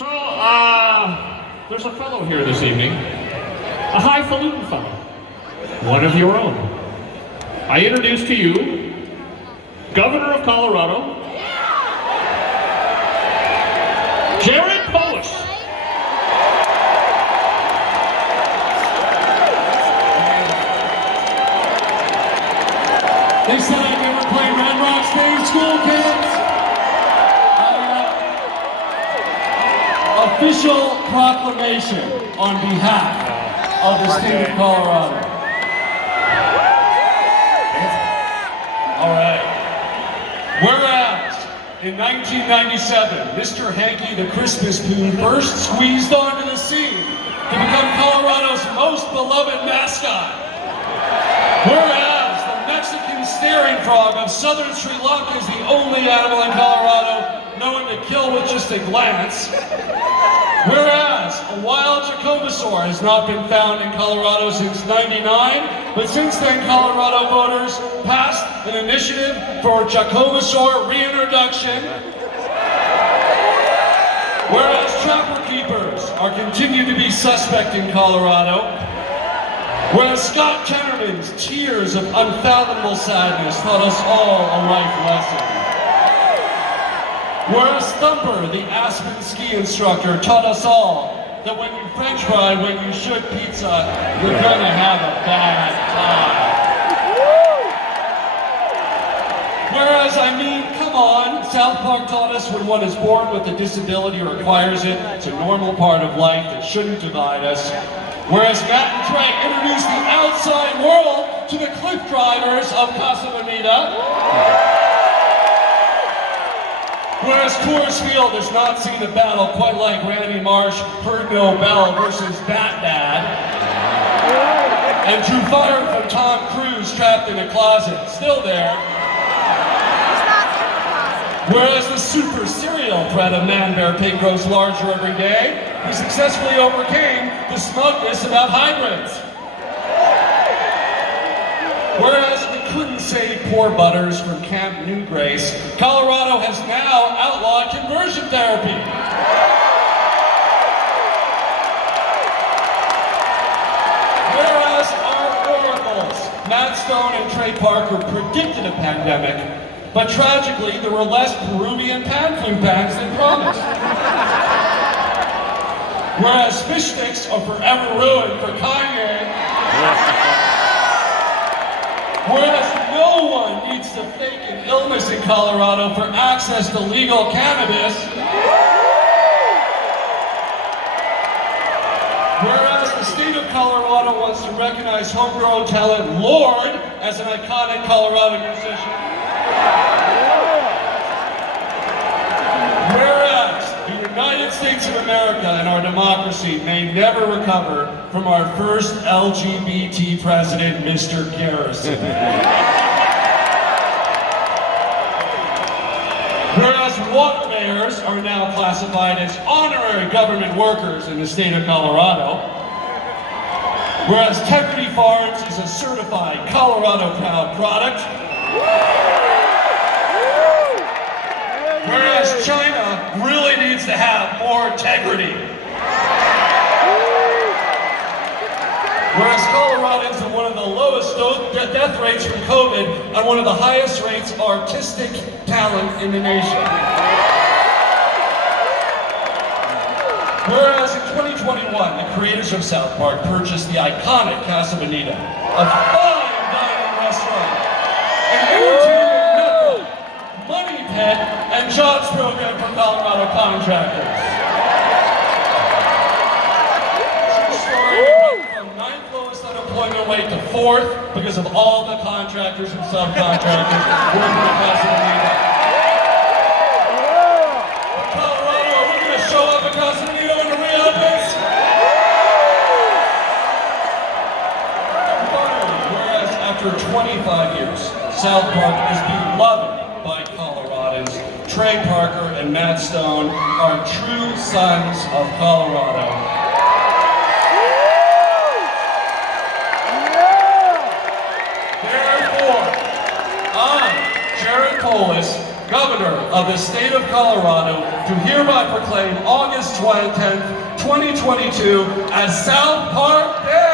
So, there's a fellow here this evening, a highfalutin fellow, one of your own. I introduce to you, Governor of Colorado, Jared Polis. They said I'd never play Red Rocks Day School, kids. Official proclamation on behalf of the state of Colorado. All right. Whereas, in 1997, Mr. Hanky the Christmas Poon first squeezed onto the scene to become Colorado's most beloved mascot. Whereas, the Mexican staring frog of southern Sri Lanka is the only animal in Colorado known to kill with just a glance. Whereas, a wild Jacobosaur has not been found in Colorado since '99, but since then Colorado voters passed an initiative for Jacobosaur reintroduction. Whereas trapper keepers are continued to be suspect in Colorado. Whereas Scott Kennerman's tears of unfathomable sadness taught us all a life lesson. Whereas Thumper, the Aspen ski instructor, taught us all that when you French fry when you should pizza, you're gonna have a bad time. Whereas, I mean, come on, South Park taught us when one is born with a disability or acquires it, it's a normal part of life that shouldn't divide us. Whereas Matt and Trey introduced the outside world to the cliff drivers of Casa Bonita. Whereas Coors Field has not seen a battle quite like Randy Marsh, Heard No Bell versus Bat Dad. And drew fire from Tom Cruise trapped in a closet, still there. Whereas the super serial threat of Man-Bear-Pig grows larger every day, he successfully overcame the smugness about hybrids. Whereas we couldn't save poor Butters from Camp New Grace, Colorado has now outlawed conversion therapy. Whereas our oracles, Matt Stone and Trey Parker, predicted a pandemic, but tragically there were less Peruvian pan flu pans than promised. Whereas fish sticks are forever ruined for Kanye. Whereas no one needs to fake an illness in Colorado for access to legal cannabis. Whereas the state of Colorado wants to recognize homegrown talent Lord as an iconic Colorado musician. Whereas the United States of America and our democracy may never recover from our first LGBT president, Mr. Garrison. Whereas water mayors are now classified as honorary government workers in the state of Colorado. Whereas Tegrity Farms is a certified Colorado proud product. Whereas China really needs to have more integrity. Whereas Coloradans have one of the lowest death rates from COVID and one of the highest rates of artistic talent in the nation. Whereas in 2021, the creators of South Park purchased the iconic Casa Bonita, a fine dining restaurant, an entertainment mecca, money pit, and jobs program for Colorado contractors. True story, we went from 9th lowest unemployment rate to 4th because of all the contractors and subcontractors working at Casa Bonita. Colorado, are we going to show up at Casa Bonita when it reopens? Finally, whereas after 25 years, South Park is beloved by Coloradans, Trey Parker and Matt Stone are true sons of Colorado. Therefore, I, Jared Polis, Governor of the State of Colorado, to hereby proclaim August 10th, 2022 as South Park Day!